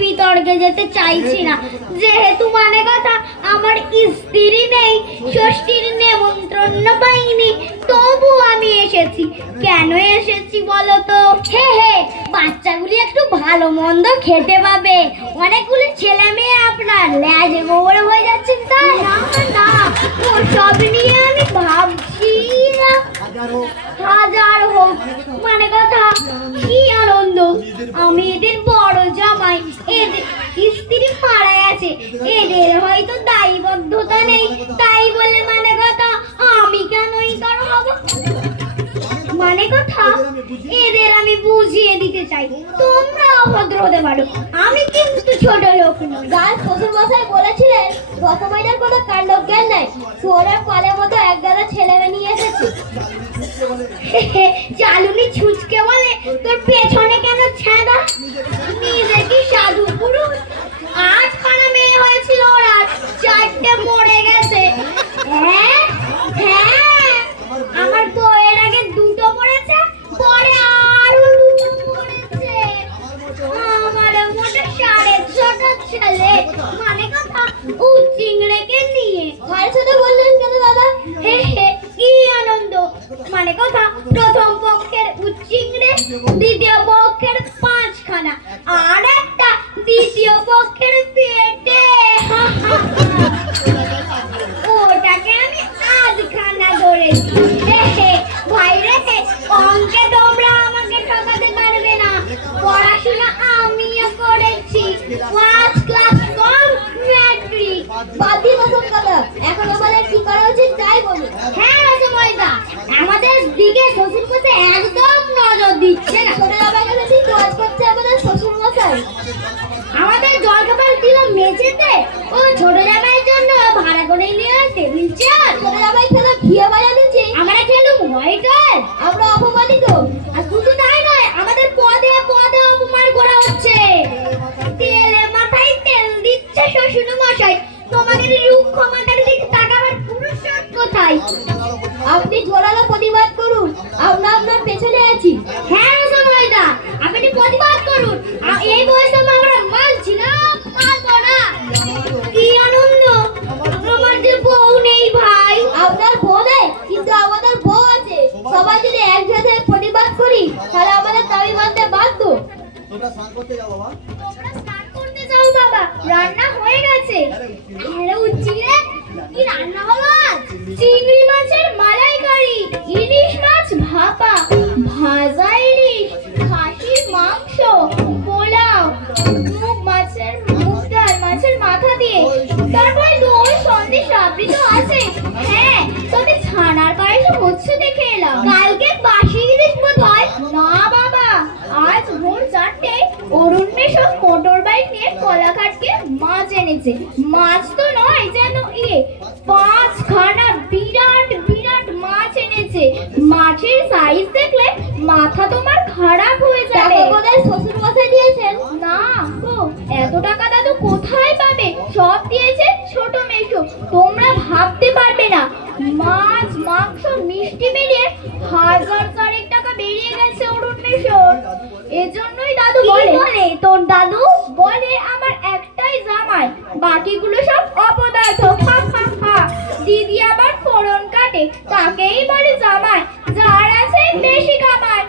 বিতর্কে যেতে চাইছি না, যেহেতু মানে কথা আমার স্ত্রী নেই, ষষ্ঠীর নেমন্ত্রণ পাইনি, তবু আমি এসেছি। কেন এসেছি বলো তো? হে হে, বাচ্চাগুলি একটু ভালো মন্দ খেতে পাবে। অনেকগুলি ছেলে মেয়ে আপনার ল্যাজে গোবর হয়ে যাচ্ছেন তাই? না না, ওসব নিয়ে আমি ভাবছি না। হাজার হোক, মানে কথা কি আনন্দ, আমি এদের বড় জামাই, এদের স্ত্রী মারা গেছে, এদের হয়তো দায়বদ্ধতা নেই, তাই বলে মানে কথা আমি কেনই তার হব? মানে কথা এদের আমি বুঝিয়ে দিতে চাই, তোমরা অভদ্র হতে পারো, আমি কিন্তু ছোট লোক নই। গান শ্বশুর মশাই বলেছিলেন রকমাইদার কোনো কাণ্ড জ্ঞান নাই, শুয়োরের কলের মতো এক গাদা ছেলে মেয়ে নিয়ে এসেছে। চালুনি ছুচকে বলে তোর পেছনে কেন ছাদা? নিজে কি সাধু পুরুষ? আজ খানা মেয়ে হয়েছিল ওরা, চারটে মরে গেছে। হ্যাঁ হ্যাঁ, আমার তো এর আগে দুটো মরেছে, পরে আরো দুটো মরেছে। আমার মোটে 6.5টা ছেলে, মানে কথা চিংড়েকে নিয়ে। ঘরের সাথে বললেন কেন দাদা? হে হে, কি আনন্দ, মানে কথা প্রথম পক্ষের উচ্চিংড়ে, দ্বিতীয় পক্ষের 5খানা, আর একটা দ্বিতীয় পক্ষের পেটে। ওটাকে আমি 8খানা ধরেছি। হে হে, ভাই রে, অঙ্কে তোমরা আমাকে ঠকাতে পারবে না, পড়াশোনা আমিও করেছি, 5 ক্লাস কম ম্যাট্রিক। বাদ দিয়ে বসুন দাদা, এখন আমাদের কি করা উচিত তাই বলুন। হ্যাঁ রসময়দা, আমাদের দিকে শ্বশুর মশাই একদম নজর দিচ্ছে না। ছোট জামাই কাছে ঠিক কাজ করছে আমাদের শ্বশুর মশাই। আমাদের জলখাবার দিল মেঝেতে, ও ছোট জামাইয়ের জন্য ভাড়া করে নিয়ে টেবিল চেয়ার। ছোট জামাই খেলো ঘিয়ে বাজানোছে, আমরা খেলুম হোয়াইট অয়েল। আমরা অপমানিত। আর শুধু তাই নয়, আমাদের পদে পদে অপমান করা হচ্ছে। তেলে মাথায় তেল দিচ্ছে শ্বশুর মশাই, তোমাদের রুক্ষ মাথার দিকে তাকাবার পুরুষত্ব কোথায়? আপনি জোরালো প্রতিবাদ করুন, আমরা আপনার পেছনে আছি। হ্যাঁ রসময়দা, আপনি প্রতিবাদ করুন, এই বয়সে আমরা মানছি না, মানবো না। কি আনন্দ, আমার যে বউ নেই ভাই। আপনার বউ নেই, কিন্তু আমাদের বউ আছে। সবাই যদি একসাথে প্রতিবাদ করি তাহলে আমাদের দাবি মানতে বাধ্য। তোমরা স্নান করতে যাও বাবা। তোমরা স্নান করতে যাও বাবা, রান্না হয়ে গেছে। আরে উচ্চি রে, কি রান্না হলো আজ? চিংড়ি মাছের মালাইকারি, ইলিশ মাছ ভাপা, ভাজা ইলিশ, খাসির মাংস, পোলাও, মুগ ডাল মাছের মাথা দিয়ে, তারপরে দই সন্দেশ রাবড়ি তো আছে। হ্যাঁ, তবে ছানার পায়েস হচ্ছে দেখে এলাম। কালকে বাসি ইলিশ বোধ হয়। না বাবা, আজ ভোর 4টে অরণ্যে সব মোটর বাইক নিয়ে কলাঘাটকে মাছ এনেছে। মাছ তো নয়, যেন 5খানা বিরাট বিরাট মাছ এনেছে। মাছের সাইজ দেখলে মাথা তোমার খারাপ হয়ে যাবে। আমাদের শ্বশুর মশাই দিয়েছেন? না গো, এত টাকা দাদু কোথায় পাবে? সব দিয়েছে ছোট মেশো, তোমরা ভাবতে পারবে না। মাছ মাংস মিষ্টি মিলিয়ে 1000 টাকা বেরিয়ে গেছে অরুণ মেশোর। এজন্যই দাদু বলে তোর দাদু বলে আমার একটাই জামাই, বাকিগুলো সব অপদার্থ। দিদি আবার ফোড়ন কাটে, তাকেই বলে জামাই, যার আছে বেশি কামায়।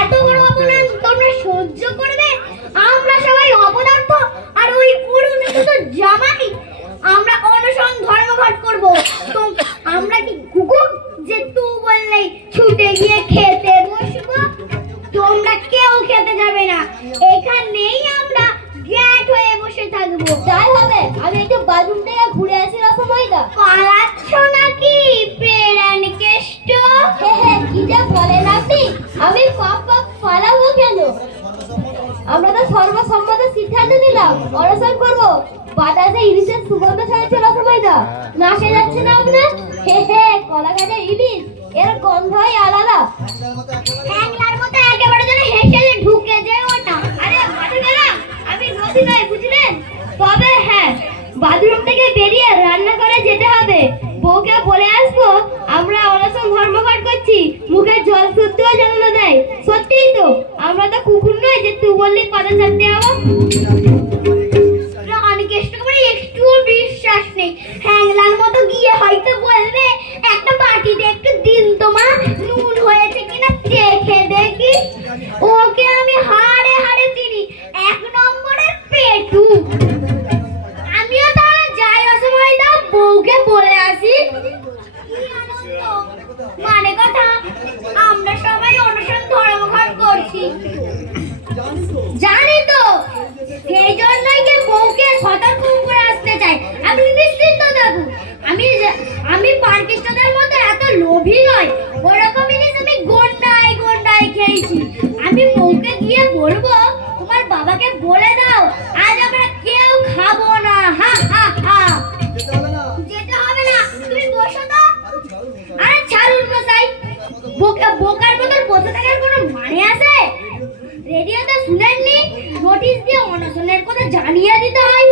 এত বড় অপমান তোমরা সহ্য করবে? আমরা সবাই অপদার্থ, আর ওই পুরনো তো জামাই। আমরা অনশন ধর্মঘট করব। তো আমরা কি কুকুর যে তুই বললেই ছুটে গিয়ে খেতে বসবো? তোমরা কেউ খেতে যাবে না, এখানেই আমরা গ্যাট হয়ে বসে থাকবো। তাই হবে। আমি একটু বাথরুম থেকে ঘুরে আসি রসময়দা। পালাচ্ছ নাকি প্রেরণ কেষ্ট? হে হে, কি যা বলেন আপনি? আমি পাপ পালাবো কেন? আমরা তো সর্বসম্মত সিদ্ধান্ত নিলাম অনশন করবো। বাতাসে ইলিশের সুগন্ধ ছড়াচ্ছে রসময়দা, নাকে যাচ্ছে না আপনার? হে হে, কলাঘাটের ইলিশ, এর গন্ধই আলাদা। হ্যাংলার মতো একেবারে যেন হেসেলে ঢুকে যায় ওটা। আরে মাঠে গেলাম, আমি নদী নয় বুঝলেন। তবে হ্যাঁ, বাথরুম থেকে বেরিয়ে রান্না করে যেতে হবে। বউকে বলে আসবো আমরা অনশন ধর্মঘট করছি, মুখে জল শুদ্ধও যেন দেয়। সত্যিই তো, আমরা তো কুকুর নয় যে তুই বললি পাতা ছাড়তে যাবো। রানীকেষ্ট করে একটুও বিশ্বাস নেই। হ্যাংলার মতো গিয়ে হয়তো বলবে একটা বাটিতে একটু দিন তো মা, নুন হয়েছে কিনা দেখে দেখি। ওকে আমি হাড়ে হাড়ে চিনি, এক নম্বরের পেটু। আমিও তাহলে যাই, অসময় দাও বউকে বলে আসি। কি আনন্দ! মানে কথা, আমরা সবাই অনশন ধর্মঘট করছি। জানি তো, সেই জন্যই কে বউকে সতর্ক করে আসতে চাই। আপনি নিশ্চিন্ত থাকুন, আমি পার্কিস্টদের মতো এত লোভী নয়। ওরকম জিনিস আমি গন্ডায় গন্ডায় খেয়েছি। আমি বউকে গিয়ে বলবো, তোমার বাবাকে বলে দাও আজ আমরা কেউ খাবো না। হা হা হা। যেতে হবে না। যেতে হবে না, তুমি বসো তো। আরে ছাড়ুন। আরে ছাড়ুন মশাই, বোকার মতো বসে থাকার কোনো মানে আছে? রেডিওতে শুনেননি নোটিশ দিয়ে অনশনের কথা জানিয়ে দিতে হয়?